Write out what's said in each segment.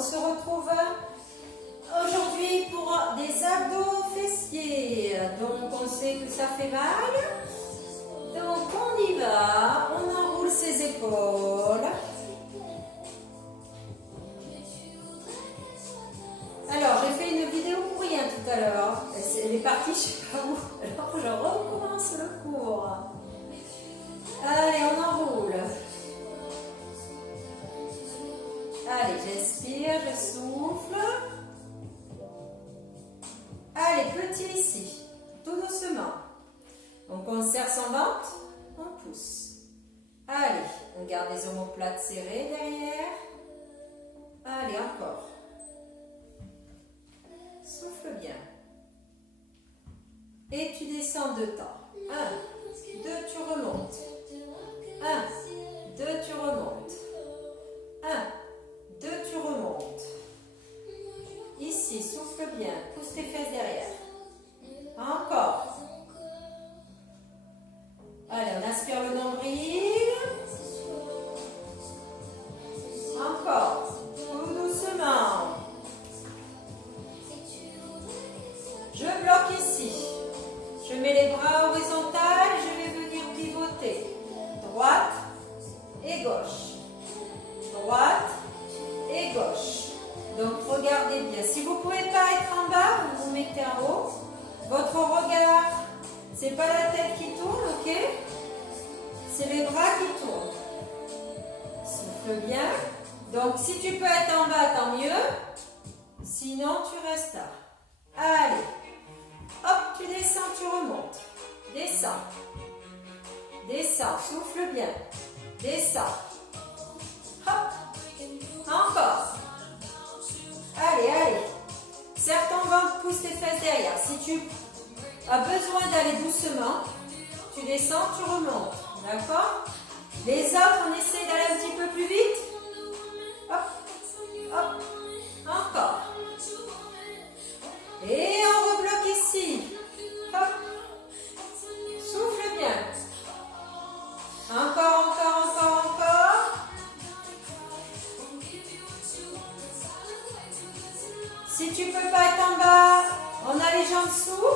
on se retrouve aujourd'hui pour des abdos fessiers. Donc on sait que ça fait mal. Donc on y va, on enroule ses épaules. Alors j'ai fait une vidéo pour rien tout à l'heure. Elle est partie je sais pas où. Alors je recommence le cours. Allez, on enroule. Allez, j'inspire, je souffle. Allez, petit ici, tout doucement. Donc on serre son ventre, on pousse. Allez, on garde les omoplates serrées derrière. Allez, encore. Souffle bien. Et tu descends 2 temps. 1, 2, tu remontes. 1, 2, tu remontes. 1, 2, tu remontes. Ici, souffle bien. Pousse tes fesses derrière. Encore. Allez, on aspire le nombril. Encore. Tout doucement. Je bloque ici. Je mets les bras horizontaux et je vais venir pivoter. Droite et gauche. Droite et gauche. Donc regardez bien. Si vous ne pouvez pas être en bas, vous vous mettez en haut. Votre regard, c'est pas la tête qui tourne, ok? C'est les bras qui tournent. Souffle bien. Donc si tu peux être en bas, tant mieux. Sinon, tu restes là. Allez. Hop, tu descends, tu remontes. Descends. Descends, souffle bien. Descends. Hop. Encore. Allez, allez. Serre ton ventre, pousse tes fesses derrière. Si tu as besoin d'aller doucement, tu descends, tu remontes. D'accord? Les autres, on essaie d'aller un petit peu plus vite. Hop, hop. Encore. Et on rebloque ici. Hop. Souffle bien. Encore, encore, encore, encore. Si tu ne peux pas être en bas, on a les jambes sous.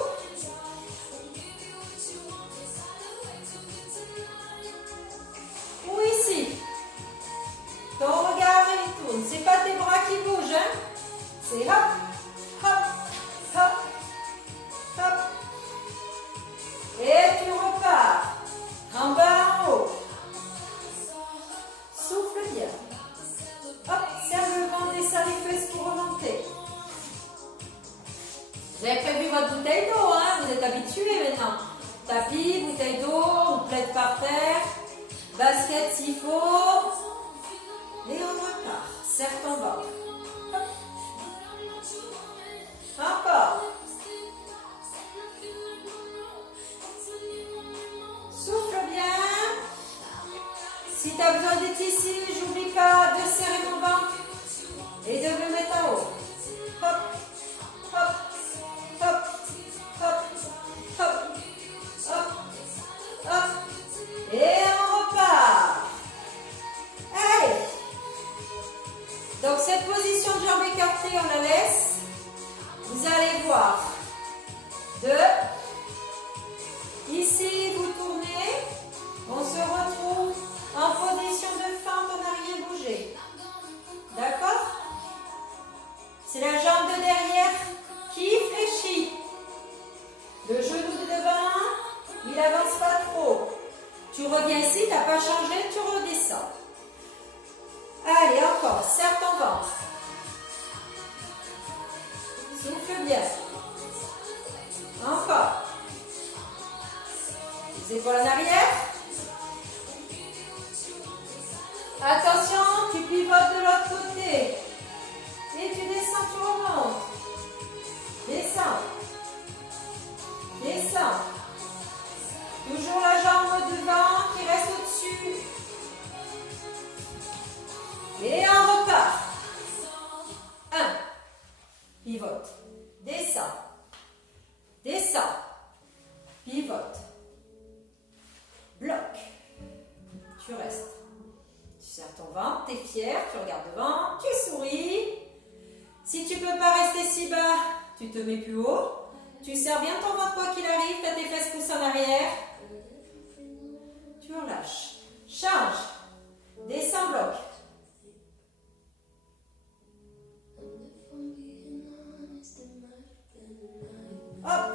Ou ici. Ton regard il tourne. Ce n'est pas tes bras qui bougent. Hein? C'est hop, hop, hop, hop. Et tu repars. En bas, en haut. Souffle bien. Hop, serre le ventre et serre les fesses pour remonter. Vous avez prévu votre bouteille d'eau, hein? Vous êtes habitués maintenant. Tapis, bouteille d'eau, on plaide par terre, basket s'il faut. Et on repart. Serre ton ventre. Hop. Encore. Souffle bien. Si tu as besoin d'être ici, j'oublie pas de serrer mon ventre et de me mettre en haut. Hop, hop, hop, hop, hop, hop, hop. Et on repart. Allez. Donc cette position de jambes écartées, on la laisse. Vous allez voir. 2. Ici, vous tournez. On se retrouve en position de fente, on n'a rien bougé. D'accord? C'est la jambe de derrière qui fléchit. Le genou de devant, il avance pas trop. Tu reviens ici, tu n'as pas changé, tu redescends. Allez, encore, serre ton ventre. Souffle bien. Encore. Les épaules en arrière. Attention, tu pivotes de l'autre côté. Et tu descends, tu remontes. Descends. Descends. Toujours la jambe devant qui reste au-dessus. Et on repart. 1. Pivote. Descends. Descends. Pivote. Bloc. Tu restes. Tu serres ton ventre, tu es fier, tu regardes devant. bas, tu te mets plus haut. Tu serres bien ton ventre quoi qu'il arrive, tu as tes fesses poussées en arrière. Tu relâches. Change. Descends, bloc. Hop.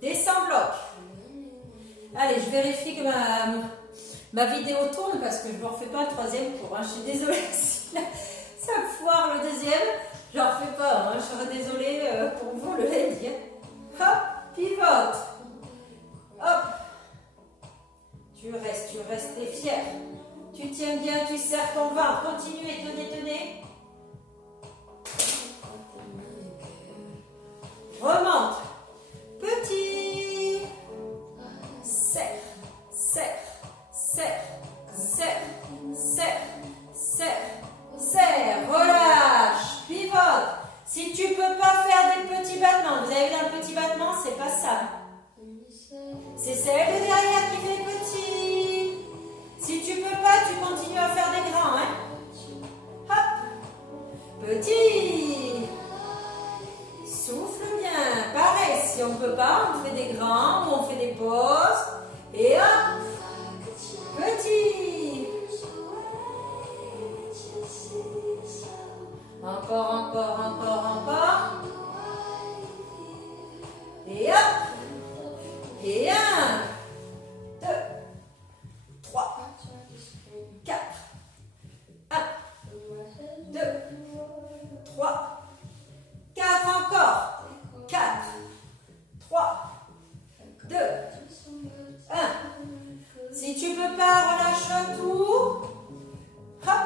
Descends, bloc. Allez, je vérifie que ma vidéo tourne parce que je ne vous refais pas le troisième cours. Hein. Je suis désolée si ça foire le deuxième. Je ne refais pas. Hein. Je serais désolée pour vous le lundi. Hop, pivote. Hop. Tu restes, t'es fier. Tu tiens bien, tu serres ton ventre. Continue et tenez. Remonte. Petit. Serre. Relâche. Pivote. Si tu peux pas faire des petits battements, vous avez vu dans le petit battement, c'est pas ça. C'est celle de derrière qui fait petit. Si tu peux pas, tu continues à faire des grands. Hein? Hop. Petit. Souffle bien. Pareil, si on peut pas, on fait des grands ou on fait des pauses. Et hop. Petit. Encore. Et hop. Et 1, 2, 3, 4. 1, 2, 3, 4 encore. 4, 3, 2, 1. Si tu peux pas, relâche tout. Hop.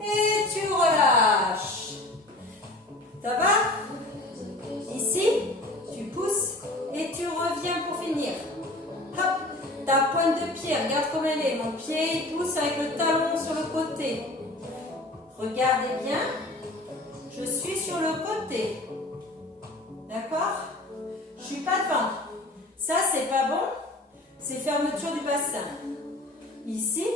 Et tu relâches. Ça va? Ici, tu pousses et tu reviens pour finir. Hop. Ta pointe de pied, regarde comme elle est. Mon pied, il pousse avec le talon sur le côté. Regardez bien. Je suis sur le côté. D'accord? Je ne suis pas devant. Ça, c'est pas bon. C'est fermeture du bassin. Ici,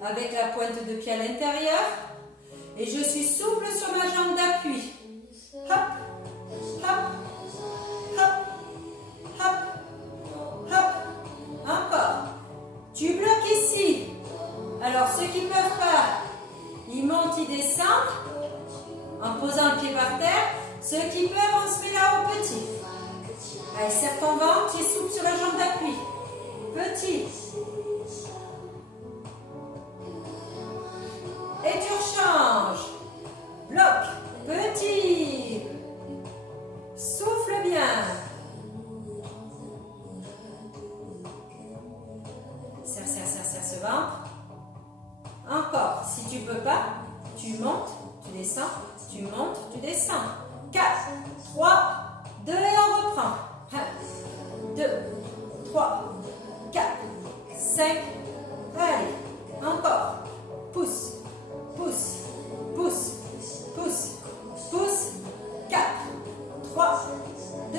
avec la pointe de pied à l'intérieur. Et je suis souple sur ma jambe d'appui. Hop. Encore. Tu bloques ici. Alors, ceux qui ne peuvent pas, ils montent, ils descendent en posant le pied par terre. Ceux qui peuvent, on se met là au petit. Allez, serre ton ventre, tu es souple sur la jambe d'appui. Petit. Et tu rechanges. Bloc. Petit. Souffle bien. Serre ce ventre. Encore. Si tu peux pas, tu montes, tu descends, tu montes, tu descends. 4, 3, 2 et on reprend. 1, 2, 3, 4, 5. Allez, encore. Pousse. 4, 3, 2.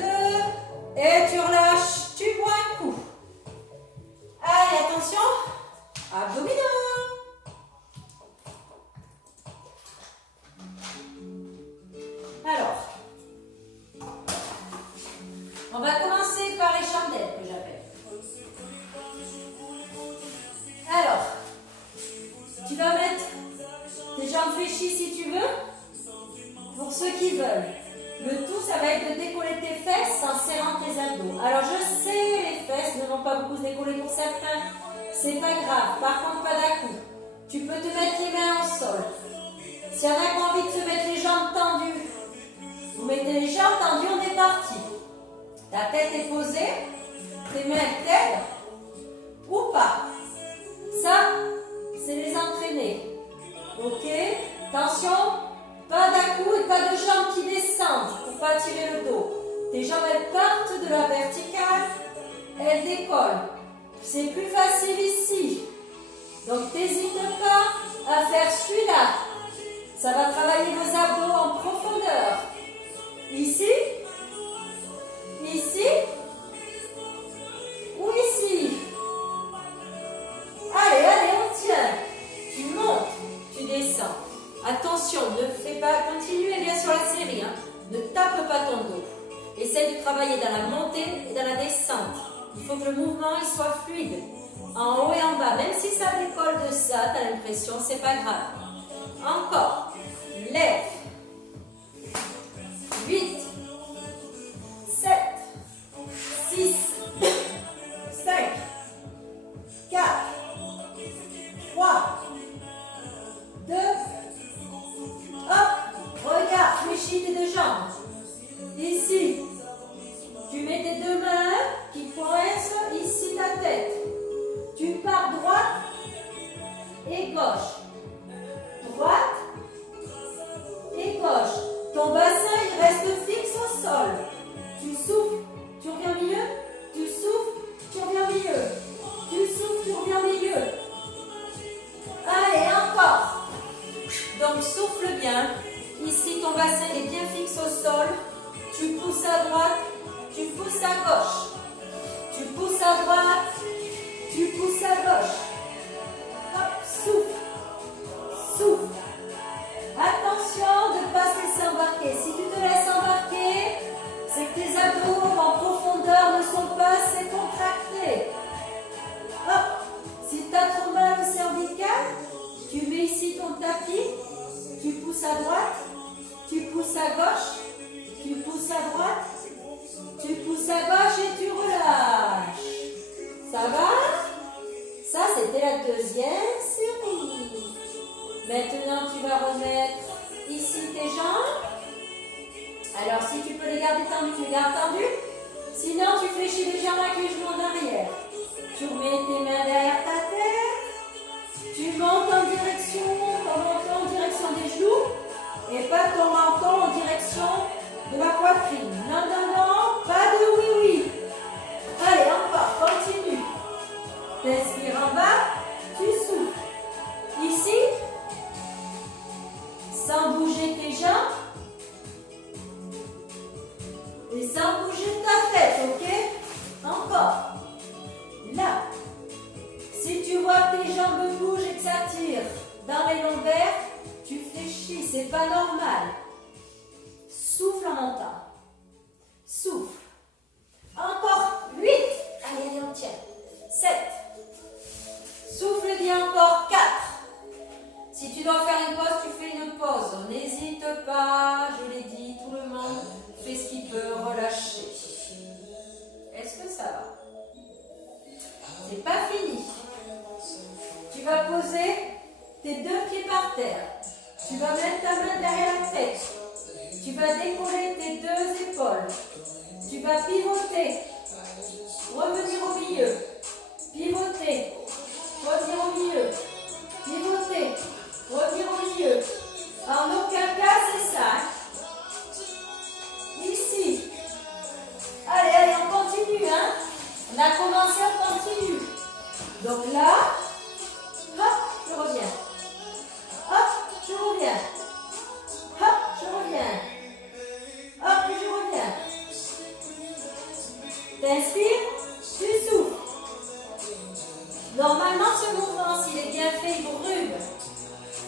Et tu relâches. Tu bois un coup. Allez, attention. Abdominaux. Alors, on va commencer par les chandelles que j'appelle. Alors, tu vas mettre tes jambes fléchies si tu veux, pour ceux qui veulent. Le tout, ça va être de décoller tes fesses en serrant tes abdos. Alors, je sais, les fesses ne vont pas beaucoup se décoller pour certains. C'est pas grave. Par contre, pas d'à-coup. Tu peux te mettre les mains au sol. S'il y en a qui ont envie de se mettre les jambes tendues, vous mettez les jambes tendues, on est parti. Ta tête est posée, tes mains telles ou pas. Ça, c'est les entraîner. Ok? Attention, pas d'à-coup et pas de jambes qui descendent pour pas tirer le dos. Tes jambes, elles partent de la verticale, elles décollent. C'est plus facile ici. Donc, n'hésite pas à faire celui-là. Ça va travailler vos abdos en profondeur. Ici ou ici. Allez, on tient. Tu montes, tu descends. Attention. attention, ne fais pas, continue bien sur la série, hein. Ne tape pas ton dos. Essaye de travailler dans la montée et dans la descente. Il faut que le mouvement il soit fluide, en haut et en bas. Même si ça décolle de ça, tu as l'impression, c'est pas grave. Encore. Lève. 8, 7, 6, 5, 4, 3, 2, hop, regarde, fléchis tes deux jambes. Ici, tu mets tes deux mains qui coincent ici ta tête. Tu pars droite et gauche. Droite et gauche. Ton bassin, il reste fixe au sol. Tu souffles, tu reviens au milieu. Tu souffles, tu reviens au milieu. Tu souffles, tu reviens au milieu. Allez, encore. Donc, souffle bien. Ici, ton bassin il est bien fixe au sol. Tu pousses à droite, tu pousses à gauche. Tu pousses à droite, tu pousses à gauche. Hop, souffle. Souffle. Attention de ne pas se laisser embarquer. Si tu te laisses embarquer, c'est que tes abdos en profondeur ne sont pas assez contractés. Hop. Si tu as trop mal au cervical, tu mets ici ton tapis, tu pousses à droite, tu pousses à gauche, tu pousses à droite, tu pousses à gauche et tu relâches. Ça va? Ça, c'était la deuxième série. Maintenant, tu vas remettre ici tes jambes. Alors, si tu peux les garder tendues, tu les gardes tendues. Sinon, tu fléchis légèrement avec les genoux en arrière. Tu remets tes mains derrière ta tête. Tu montes en direction, ton menton en direction des genoux. Et pas ton menton en direction de la poitrine. Non, non, non, pas de oui. Allez, encore, continue. T'inspires en bas, tu souffles. Ici, sans bouger tes jambes et sans bouger ta tête, ok? Encore. Là, si tu vois que tes jambes bougent et que ça tire dans les lombaires, tu fléchis, c'est pas normal. Souffle en montant. Souffle. Encore 8. Allez, on tient. 7. Souffle bien encore 4. Si tu dois faire une pause, tu fais une pause. N'hésite pas, je l'ai dit, tout le monde fait ce qu'il peut, relâcher. Est-ce que ça va? C'est pas fini. Tu vas poser tes deux pieds par terre. Tu vas mettre ta main derrière la tête. Tu vas décoller tes deux épaules. Tu vas pivoter. Revenir au milieu. Pivoter. Revenir au milieu. Pivoter. Revenir au milieu. En aucun cas, c'est ça. Ici. Allez, on continue. Hein? On a commencé, on continue. Donc là, hop, je reviens. Hop, je reviens. Hop, je reviens. Hop, je reviens. T'inspires, tu souffles. Normalement, ce mouvement, s'il est bien fait, il brûle.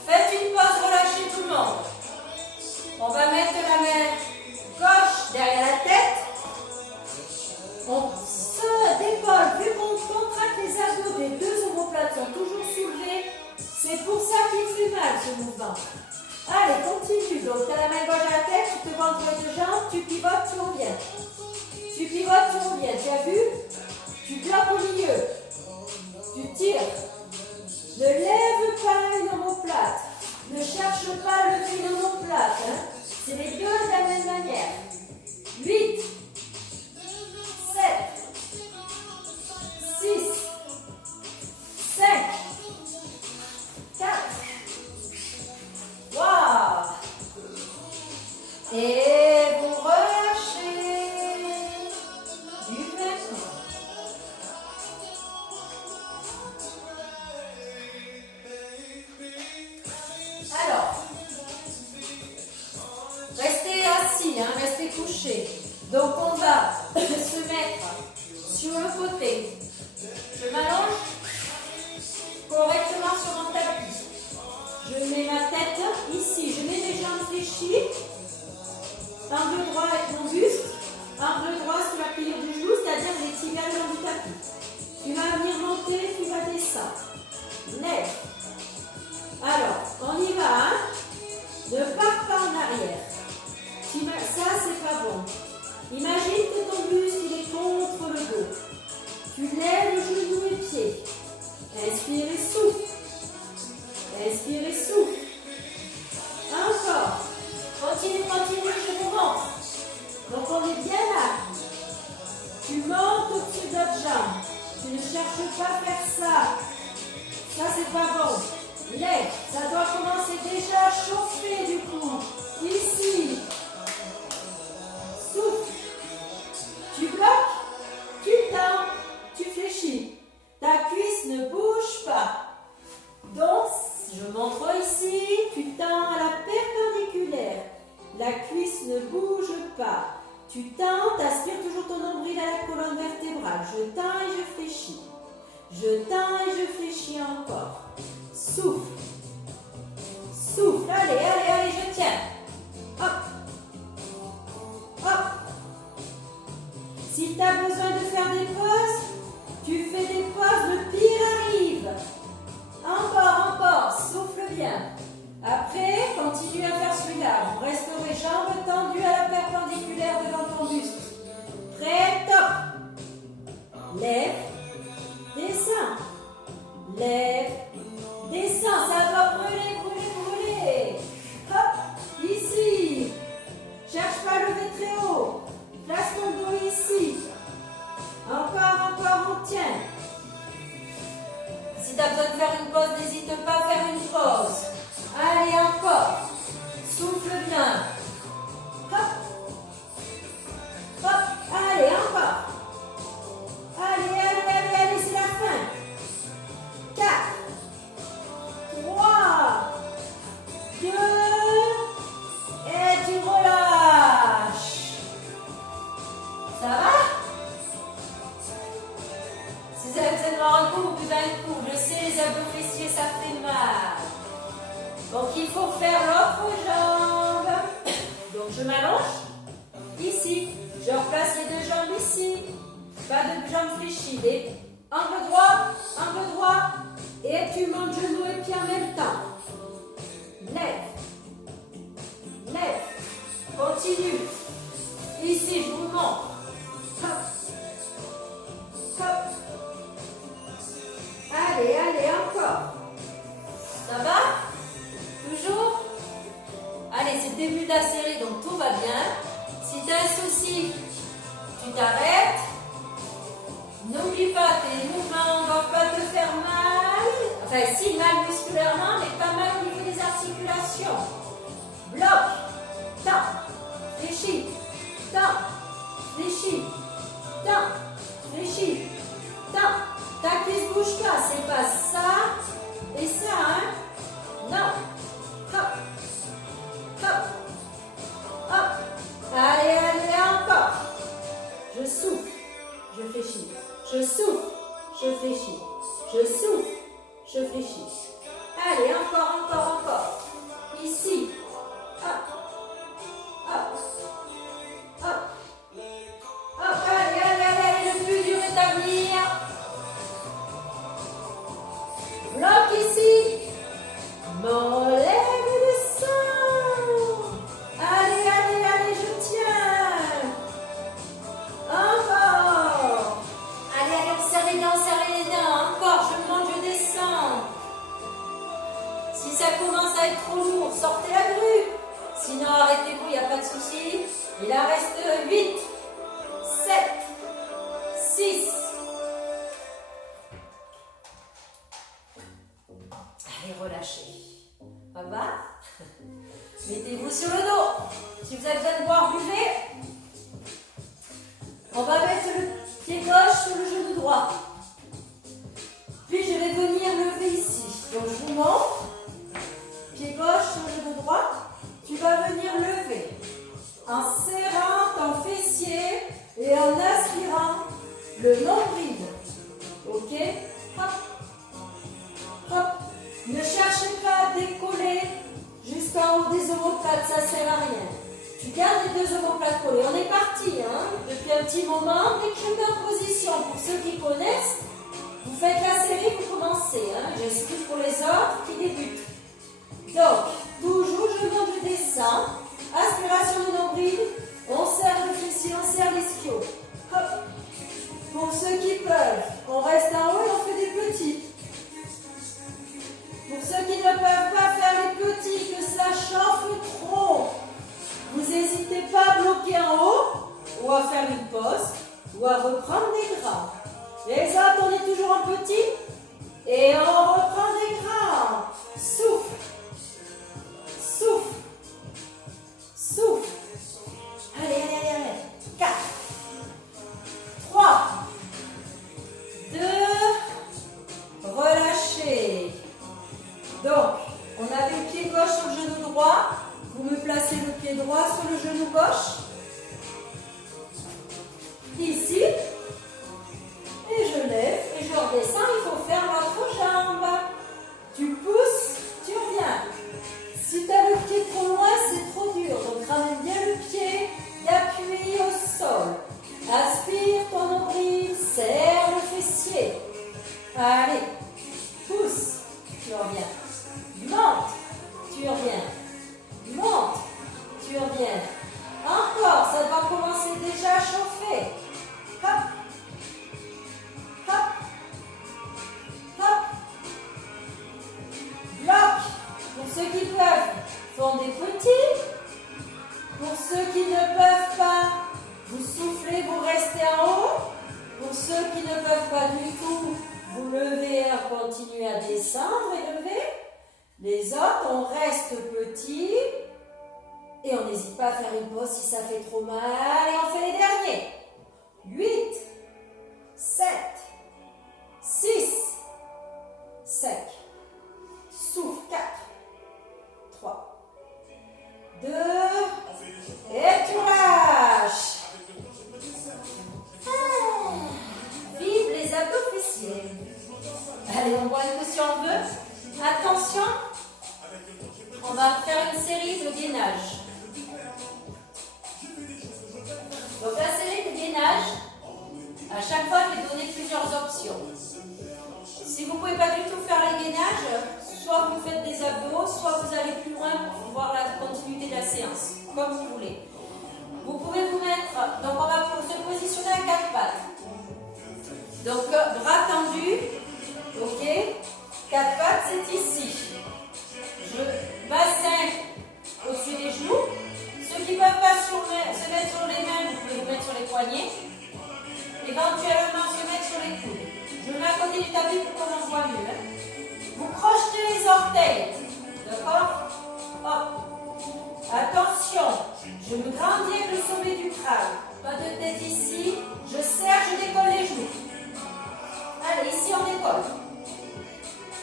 Faites une pause, relâchez tout le monde. On va mettre la main gauche derrière la tête. On se décolle, vu qu'on contracte les abdos, les deux omoplates sont toujours soulevés. C'est pour ça qu'il fait mal ce mouvement. Allez, continue. Donc, tu as la main gauche à la tête, tu te vois entre les deux jambes, tu pivotes, tu reviens. Tu pivotes, tu reviens. Tu as vu? Tu bloques au milieu. Tu tires. Ne lève pas une omoplate. Ne cherche pas le fil omoplate. Hein. C'est les deux de la même manière. 8, 7, 6, 5, 4, 3. Et vous relâchez du vêtement. Alors, restez assis, hein, restez couchés. Donc on va se mettre sur le côté. Je m'allonge correctement sur mon tapis. Je mets ma tête ici. Je fléchi. Angle droit avec mon buste. Angle droit sur la pliure du genou, c'est-à-dire les tibias le long du tapis. Tu vas venir monter, tu vas descendre. Lève. Alors, on y va. Hein? Ne pars pas en arrière. Ça, c'est pas bon. Imagine que ton buste, il est contre le dos. Tu lèves le genou et pied. Inspire et souffle. Inspire et souffle. Encore. Continue, continue, je vous montre. Donc on est bien là. Tu montes au-dessus de l'autre jambe. Tu ne cherches pas à faire ça. Ça, c'est pas bon. Lève. Ça doit commencer déjà à chauffer du coup. Ici. Souffle. Tu bloques. Tu tends. Tu fléchis. Ta cuisse ne bouge pas. Donc, je montre ici. Tu tends à la perpendiculaire. La cuisse ne bouge pas. Tu tends, aspires toujours ton nombril à la colonne vertébrale. Je tends et je fléchis. Je tends et je fléchis encore. Souffle. Souffle. Allez, allez, allez, je tiens. Hop. Hop. Si tu as besoin de faire des pauses, tu fais des pauses, le pire arrive. Encore, encore. Souffle bien. Après, continue à faire celui-là. Vous resterez jambes tendues à la perpendiculaire devant ton buste. Prêt, top. Lève, descends. Lève, descends. Ça va brûler, brûler, brûler. Hop, ici. Cherche pas à lever très haut. Place ton dos ici. Encore, encore, on tient. Si tu as besoin de faire une pause, n'hésite pas à faire une pause. Allez, encore. Souffle bien. Hop. Hop. Allez, encore. Allez, allez, allez, allez, c'est la fin. 4, 3, 2, et tu relâches. Ça va? Si vous avez besoin de boire un coup, vous buvez un coup. Je sais, les abdos fessiers, ça fait mal. Donc, il faut faire l'autre jambe. Donc, je m'allonge ici. Je replace les deux jambes ici. Pas de jambes fléchies. Angle droit. Et tu montes genou et pied en même temps. Lève. Lève. Continue. Ici, je vous montre. Hop. Hop. Allez, allez, encore. Ça va? Toujours? Allez, c'est le début de la série, donc tout va bien. Si tu as un souci, tu t'arrêtes. N'oublie pas, tes mouvements ne doivent pas te faire mal. Enfin, si, mal musculairement, mais pas mal au niveau des articulations. Bloc, tends, fléchis, tends, fléchis, tends, fléchis, tends. Ta cuisse ne bouge pas, c'est pas ça et ça, hein? Non. Hop. Hop. Hop. Allez, allez, encore. Je souffle. Je fléchis. Je souffle. Je fléchis. Je souffle. Je fléchis. Allez, encore. Ici. Hop. Hop. Hop. Hop. Allez. Le plus dur est à venir. Bloc ici. M'enlève et descends. Allez, je tiens. Encore. Allez, on serre les dents. Encore, je monte, je descends. Si ça commence à être trop lourd, sortez la grue. Sinon, arrêtez-vous, il n'y a pas de souci. Il en reste 8, 7, 6. Allez, relâchez. Ça va? Mettez-vous sur le dos. Si vous avez besoin de boire, buvez. On va mettre le pied gauche sur le genou droit. Puis je vais venir lever ici. Donc je vous montre. Pied gauche sur le genou droit. Tu vas venir lever en serrant ton fessier et en aspirant le nombril. Ok? Hop. Hop. Ne cherchez pas à décoller jusqu'en haut des omoplates, ça sert à rien. Tu gardes les deux omoplates collées. On est parti, hein, depuis un petit moment. Dès que je mets en position, pour ceux qui connaissent, vous faites la série, vous commencez. Hein. J'explique pour les autres qui débutent. Donc, toujours, je monte, je descends. Aspiration du nombril. On serre le fessier, on serre l'ischio. Hop. Pour ceux qui peuvent, on reste en haut et on fait des petits. Pour ceux qui ne peuvent pas faire les petits, que ça chauffe trop, vous n'hésitez pas à bloquer en haut ou à faire une pause ou à reprendre des grands. Les autres, on est toujours en petit et on reprend des grands. Souffle. Souffle. Souffle. Allez, allez, allez, allez. 4, 3, 2, relâchez. Donc, on avait le pied gauche sur le genou droit. Vous me placez le pied droit sur le genou gauche. Ici. Et je lève et je redescends. Il faut faire l'autre jambe. Tu pousses, tu reviens. Si tu as le pied trop loin, c'est trop dur. Donc, ramène bien le pied d'appui au sol. Aspire ton nombril, serre le fessier. Allez, pousse, tu reviens. Monte, tu reviens. Monte, tu reviens. Encore, ça doit commencer déjà à chauffer. Hop, hop, hop. Bloc. Pour ceux qui peuvent, font des petits. Pour ceux qui ne peuvent pas, vous soufflez, vous restez en haut. Pour ceux qui ne peuvent pas du tout, vous levez et continuez à descendre et lever. Les autres, on reste petit et on n'hésite pas à faire une pause si ça fait trop mal. Et on fait les derniers. 8, 7, 6, 5. Souffle. 4, 3, 2, et tu lâches. Vive les abdos fessiers. Allez, on voit un peu si on veut. Attention, on va faire une série de gainage. Donc la série de gainage, à chaque fois je vais donner plusieurs options. Si vous ne pouvez pas du tout faire les gainages, soit vous faites des abdos, soit vous allez plus loin pour voir la continuité de la séance, comme vous voulez. Vous pouvez vous mettre, donc on va se positionner à 4 pattes. Donc bras tendus, ok. 4 pattes, c'est ici. Bassin au-dessus des genoux. Ceux qui ne peuvent pas se mettre sur les mains, vous pouvez vous mettre sur les poignets. Éventuellement se mettre sur les coudes. Je mets à côté du tapis pour qu'on en voit mieux. Hein. Vous crochetez les orteils. D'accord? Hop. Attention. Je me grandis avec le sommet du crâne. Pas de tête ici. Je serre, je décolle les genoux. Allez, ici on décolle.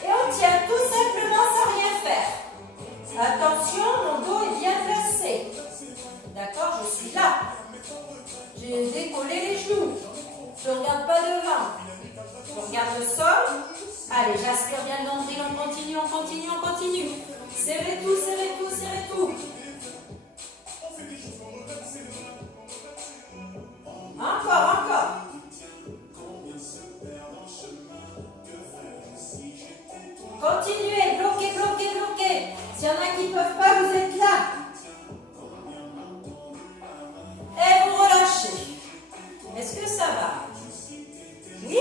Et on tient tout simplement sans rien faire. Attention, mon dos est bien placé. D'accord, je suis là. J'ai décollé les genoux. Je ne regarde pas devant. Je regarde le sol. Allez, j'aspire bien le nombril. On continue, on continue, on continue. Serrez tout, serrez tout, serrez tout. Encore, encore. Continuez, bloquez, bloquez, bloquez. S'il y en a qui ne peuvent pas, vous êtes là. Et vous relâchez. Est-ce que ça va? Oui?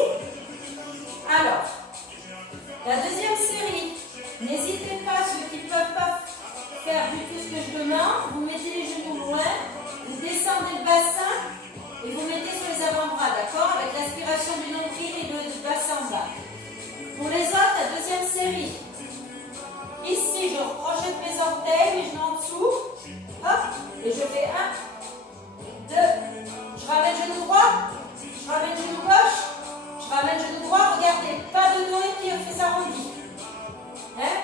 Alors, la deuxième série. N'hésitez pas, ceux qui ne peuvent pas faire du tout ce que je demande, vous mettez les genoux loin, vous descendez le bassin et vous mettez sur les avant-bras, d'accord? Avec l'aspiration du nombril et du bassin en bas. Pour les autres, la deuxième série. Ici, je projette mes orteils, mes genoux en dessous. Hop, et je fais 1, 2. Je ramène genou droit, je ramène genou gauche, je ramène genou droit. Regardez, pas de dos et pied, on fait s'arrondir. Hein?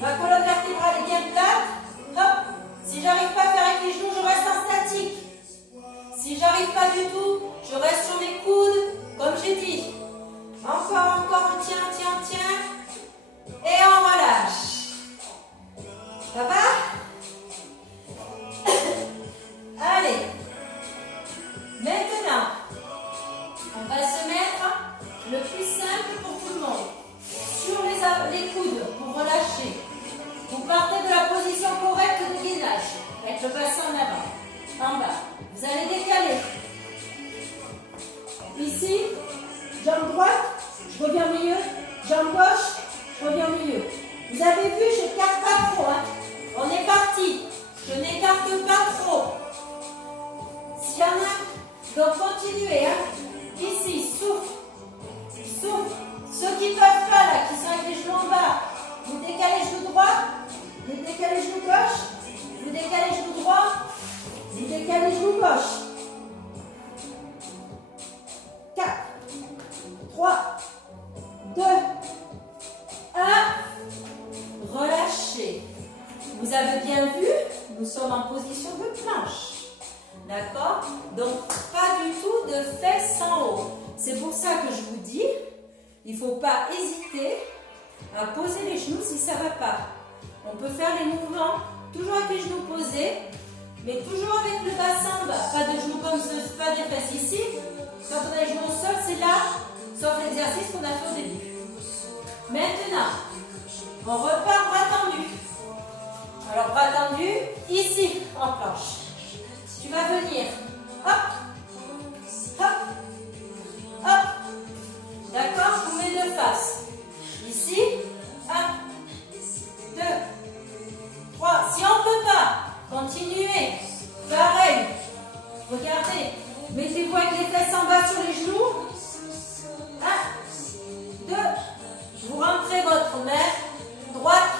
Ma colonne vertébrale est bien plate. Hop, si j'arrive pas à faire avec les genoux, je reste en statique. Si j'arrive pas du tout, je reste sur mes coudes, comme j'ai dit. Encore, encore, on tient, on tient, on tient. Et on relâche. Ça va? j'écarte pas trop. Hein. On est parti. Je n'écarte pas trop. S'il y en a, donc continuez. Hein. Ici, souffle. Souffle. Ceux qui ne peuvent pas, là, qui sont avec les genoux en bas, vous décalez genou droit, vous décalez genou gauche, vous décalez genou droit, vous décalez genou gauche. 4, 3, 2, 1. Relâchez. Vous avez bien vu, nous sommes en position de planche. D'accord? Donc, pas du tout de fesses en haut. C'est pour ça que je vous dis, il ne faut pas hésiter à poser les genoux si ça ne va pas. On peut faire les mouvements toujours avec les genoux posés, mais toujours avec le bassin bas. Pas de genoux comme ce, pas des fesses ici. Quand on a les genoux au sol, c'est là, sauf l'exercice qu'on a fait au début. Maintenant, on repart bras tendu. Alors bras tendu, ici, en planche. Tu vas venir, hop, hop, hop. D'accord? Je vous mets de face. Ici, 1, 2, 3. Si on ne peut pas, continuez. Pareil. Regardez. Mettez-vous avec les fesses en bas sur les genoux. 1, 2. Vous rentrez votre main. Droite,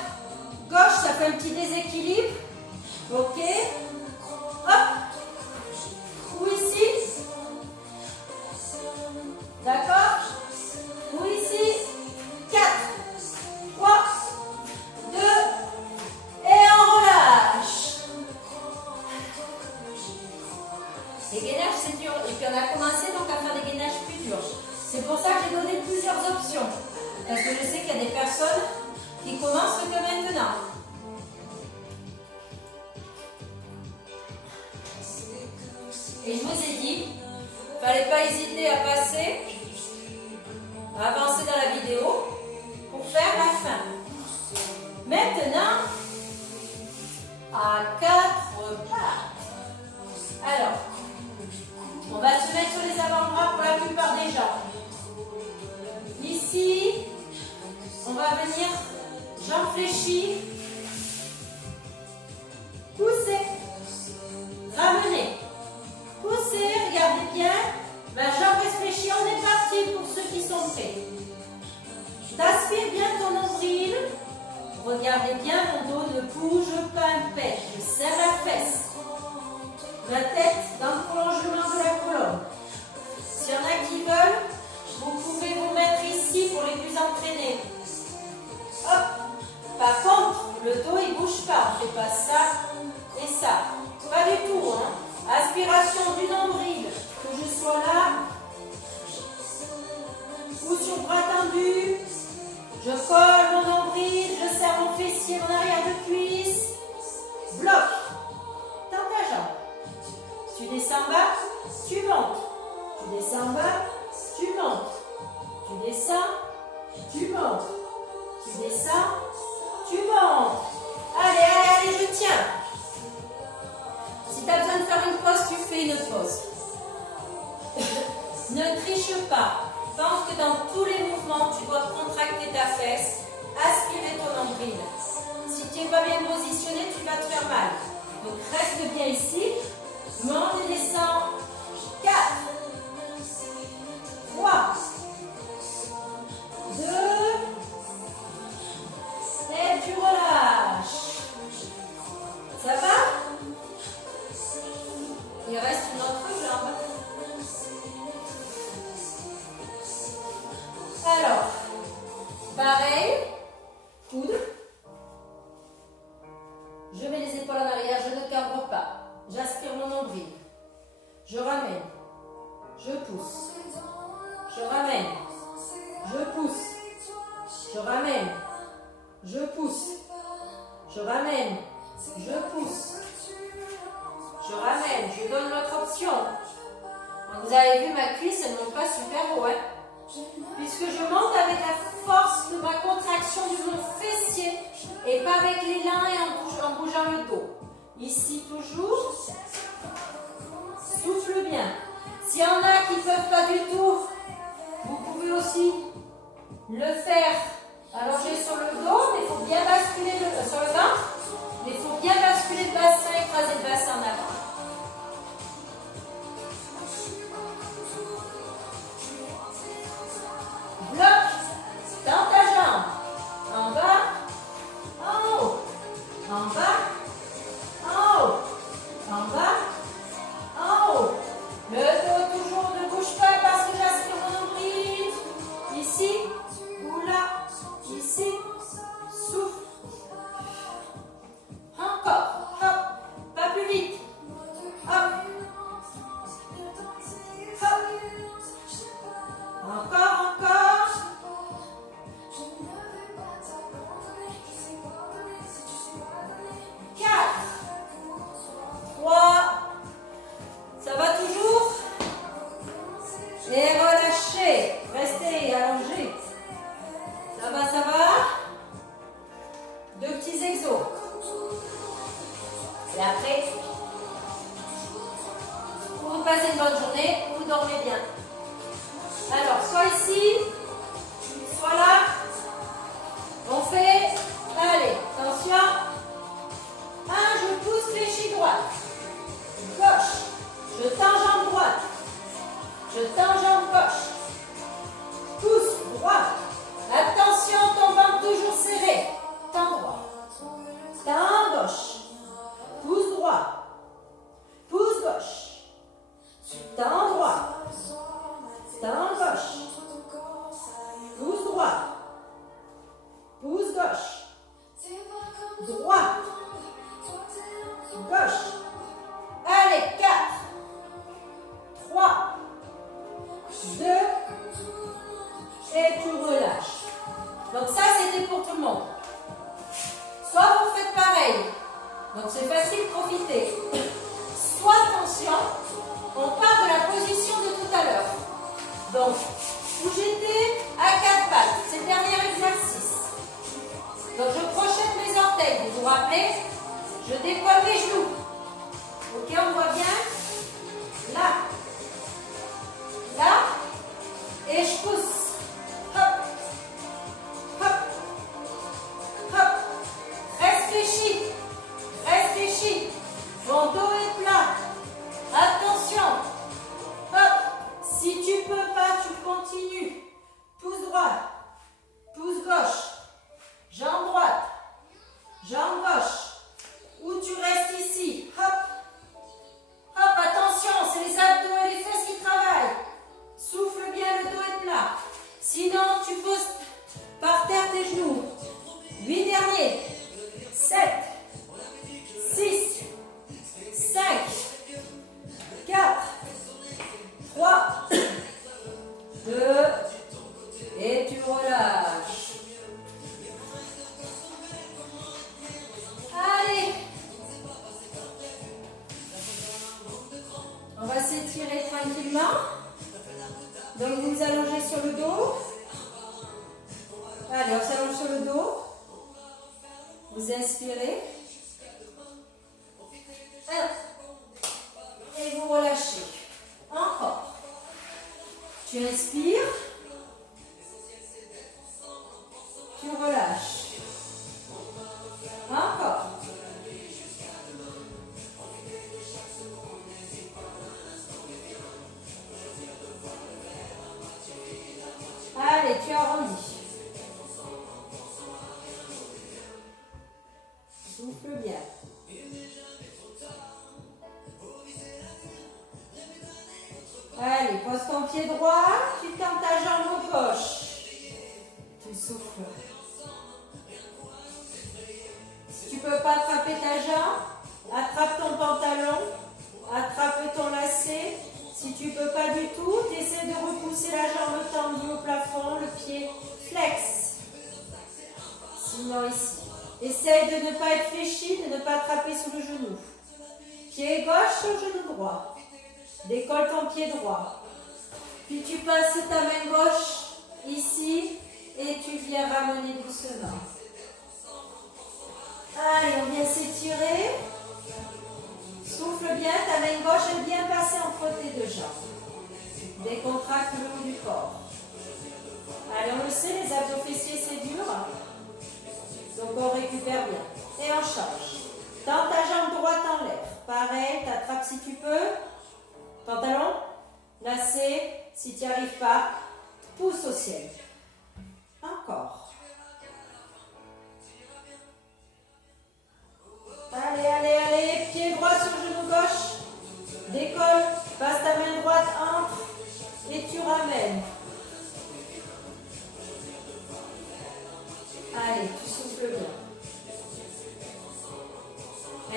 gauche, ça fait un petit déséquilibre. Ok. Hop. Ou ici. D'accord? Ou ici. 4, 3, 2. Et on relâche. Les gainages, c'est dur. Et puis on a commencé donc à faire des gainages plus durs. C'est pour ça que j'ai donné plusieurs options. Parce que je sais qu'il y a des personnes qui commencent que maintenant. Et je vous ai dit, il ne fallait pas hésiter à passer, à avancer dans la vidéo pour faire la fin. Maintenant, à 4 pattes. Alors, on va se mettre sur les avant-bras pour la plupart des jambes. Ici, on va venir jambes fléchies, pousser, ramener, pousser, regardez bien, la jambe réfléchie, on est parti pour ceux qui sont prêts. T'aspires bien ton nombril, regardez bien, mon dos ne bouge pas un pet, je serre la fesse, la tête dans le prolongement de la colonne. S'il y en a qui veulent, vous pouvez vous mettre ici pour les plus entraînés. Hop. Par contre, le dos il ne bouge pas. On ne fait pas ça et ça. Pas du tout. Hein. Aspiration du nombril. Que je sois là. Ou sur bras tendu. Je colle mon nombril. Je serre mon fessier, mon arrière de cuisse. Bloc. Dans ta jambe. Tu descends bas, tu montes. Tu descends bas, tu montes. Tu descends, tu montes. Tu descends, tu montes. Allez, allez, allez, je tiens. Si tu as besoin de faire une pause, tu fais une pause. Ne triche pas. Pense que dans tous les mouvements, tu dois contracter ta fesse, aspirer ton nombril. Si tu n'es pas bien positionné, tu vas te faire mal. Donc reste bien ici. Monte et descends. 4, 3, 2, et tu relâches. Ça va? Il reste une autre jambe. Alors, pareil, coude. Je mets les épaules en arrière, je ne cabre pas. J'aspire mon nombril. Je ramène. Je pousse. Je ramène. Je pousse. Je ramène. Je pousse. Je ramène. Je pousse. Je ramène. Je donne l'autre option. Donc vous avez vu, ma cuisse, elle ne monte pas super haut. Hein, puisque je monte avec la force de ma contraction du mon fessier et pas avec l'élan et en bougeant le dos. Ici toujours. Souffle bien. S'il y en a qui ne peuvent pas du tout, vous pouvez aussi le faire Allongé sur le dos, mais il faut bien basculer sur le ventre. Mais il faut bien basculer le bassin, écraser le bassin en avant. Bloc dans ta jambe. En bas, en haut. En bas, en haut. En bas, en haut. Le dos toujours ne bouge pas parce que j'aspire mon nombril. Ici ou là. Ici. Souffle. Encore. Hop. Pas plus vite. Hop. Hop. Encore, encore. 4. 3. Ça va toujours? Et relâchez. Restez allongés. Ça va, ça va? 2 petits exos. Et après, pour vous passer une bonne journée, vous dormez bien. Alors, soit ici, soit là. On fait, allez, attention. 1, je pousse, fléchis droite. Gauche. Je tends jambe droite. Je tends jambe gauche. Pousse, droite. Attention, ton ventre toujours serré. Tends droit. Tends gauche. Pousse droit. Pousse gauche. Tends droit. Tends gauche. Pousse droit. Pousse gauche. Droit. Gauche. Allez, 4. 3. 2. Et tu relâches. Donc ça, c'était pour tout le monde. Soit vous faites pareil. Donc c'est facile, profitez. Soit attention, on part de la position de tout à l'heure. Donc, où j'étais à 4 pattes. C'est le dernier exercice. Donc je crochette mes orteils. Vous vous rappelez? Je décolle mes genoux. Ok, on voit bien? Là. Là. Et je pousse. Hop. Hop. Hop. Réfléchis. Réfléchis. Mon dos est plat. Attention. Hop. Si tu peux pas, tu continues. Pouce droit. Pouce gauche. Jambe droite. Jambe gauche. Ou tu restes ici. Hop. Hop, attention, c'est les abdos et les fesses qui travaillent. Souffle bien, le dos est plat. Sinon, tu poses par terre tes genoux. 8 derniers. 7. 6. 5. 4. 3. 2. Et tu relâches. Allez. On va s'étirer tranquillement. Donc vous vous allongez sur le dos. Allez, on s'allonge sur le dos. Vous inspirez. 1. Et vous relâchez. Encore. Tu inspires. Tu relâches. Encore. Allez, tu arrondis. Souffle bien. Allez, pose ton pied droit, tu tends ta jambe gauche. Tu souffles. Si tu ne peux pas attraper ta jambe, attrape ton pantalon, attrape ton lacet. Si tu ne peux pas du tout, tu essaies de repousser la jambe tendue au plafond, le pied flex. Sinon ici. Essaye de ne pas être fléchi, de ne pas attraper sous le genou. Pied gauche sur le genou droit. Décolle ton pied droit. Puis tu passes ta main gauche ici et tu viens ramener doucement. Allez, on vient s'étirer. Souffle bien, ta main gauche est bien passée entre tes deux jambes. Décontracte le haut du corps. Allez, on le sait, les abdos fessiers, c'est dur. Ton corps récupère bien. Et on change. Tends ta jambe droite en l'air. Pareil, t'attrapes si tu peux. Pantalon, lacet. Si tu n'y arrives pas, pousse au ciel. Encore. Allez, allez, allez. Pied droit sur genou gauche. Décolle. Passe ta main droite, entre. Et tu ramènes. Allez, tu souffles bien.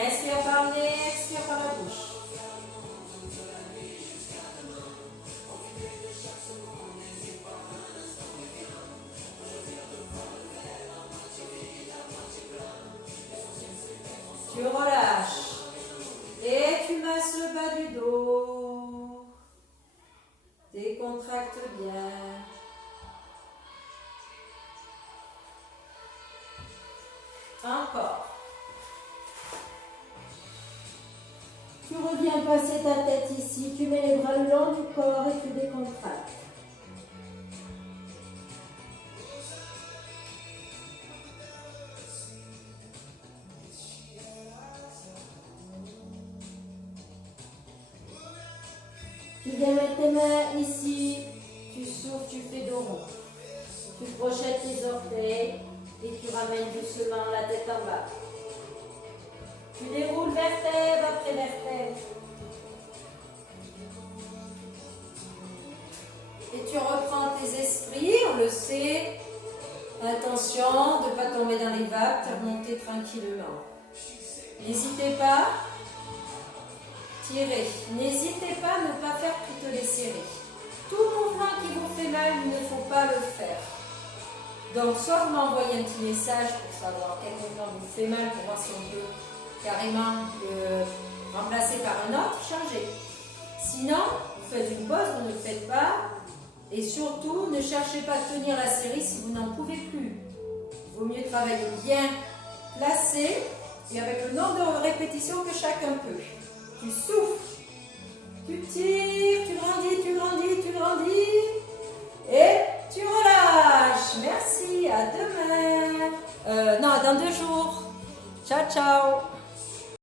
Inspire par le nez, expire par la bouche. Tu relâches. Et tu masses le bas du dos. Décontracte bien. Encore. Tu reviens passer ta tête ici. Tu mets les bras le long du corps et tu décontractes. Tu viens mettre tes mains ici, tu souffles, tu fais dos rond. Tu projettes tes orteils et tu ramènes doucement la tête en bas. Tu déroules vertèbre après vertèbre. Et tu reprends tes esprits, on le sait. Attention de ne pas tomber dans les vagues, de remonter tranquillement. N'hésitez pas. Tirez. N'hésitez pas à ne pas faire toutes les séries. Tout mouvement qui vous fait mal, il ne faut pas le faire. Donc, soit vous m'envoyez un petit message pour savoir quel mouvement vous fait mal, pour voir si on peut carrément le remplacer par un autre, changer. Sinon, vous faites une pause, vous ne le faites pas. Et surtout, ne cherchez pas à tenir la série si vous n'en pouvez plus. Il vaut mieux travailler bien placé et avec le nombre de répétitions que chacun peut. Tu souffles, tu tires, tu grandis, tu grandis, tu grandis et tu relâches. Merci, à demain. Non, dans 2 jours. Ciao, ciao.